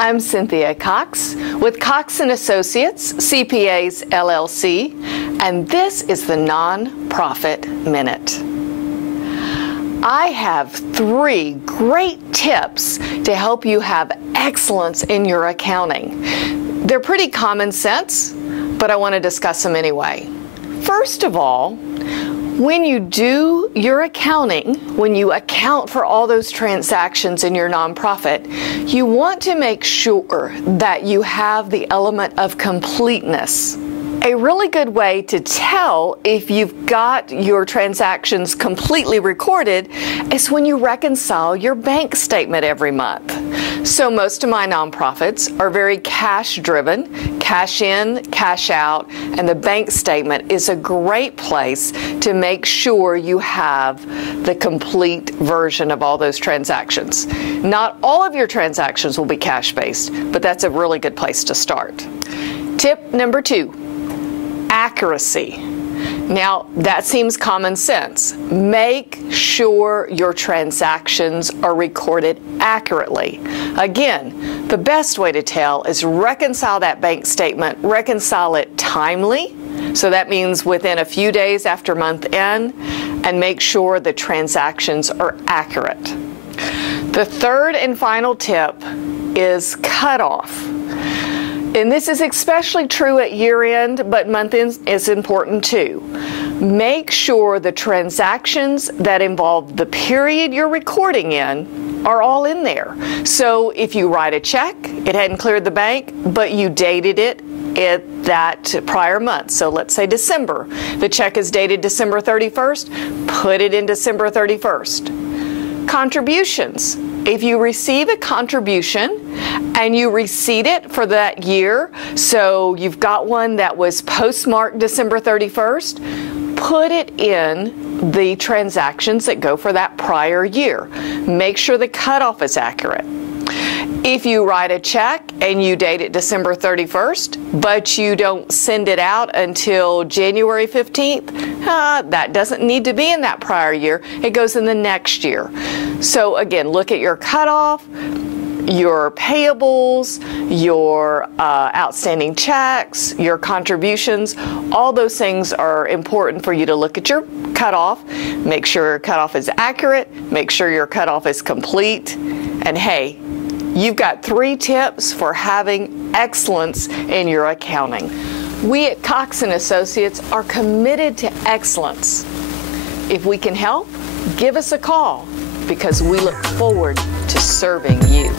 I'm Cynthia Cox with Cox & Associates, CPAs LLC, and this is the Nonprofit Minute. I have 3 great tips to help you have excellence in your accounting. They're pretty common sense, but I want to discuss them anyway. First of all, when you do your accounting, when you account for all those transactions in your nonprofit, you want to make sure that you have the element of completeness. A really good way to tell if you've got your transactions completely recorded is when you reconcile your bank statement every month. So most of my nonprofits are very cash-driven, cash in, cash out, and the bank statement is a great place to make sure you have the complete version of all those transactions. Not all of your transactions will be cash-based, but that's a really good place to start. Tip number 2. Accuracy. Now, that seems common sense. Make sure your transactions are recorded accurately. Again, the best way to tell is reconcile that bank statement, reconcile it timely, so that means within a few days after month end, and make sure the transactions are accurate. The third and final tip is cutoff. And this is especially true at year-end, but month-end is important too. Make sure the transactions that involve the period you're recording in are all in there. So if you write a check, it hadn't cleared the bank, but you dated it at that prior month. So let's say December. The check is dated December 31st. Put it in December 31st. Contributions. If you receive a contribution and you receipt it for that year, so you've got one that was postmarked December 31st, put it in the transactions that go for that prior year. Make sure the cutoff is accurate. If you write a check and you date it December 31st, but you don't send it out until January 15th, that doesn't need to be in that prior year. It goes in the next year. So again, look at your cutoff, your payables, your outstanding checks, your contributions. All those things are important for you to look at your cutoff. Make sure your cutoff is accurate. Make sure your cutoff is complete. And hey, you've got 3 tips for having excellence in your accounting. We at Cox & Associates are committed to excellence. If we can help, give us a call because we look forward to serving you.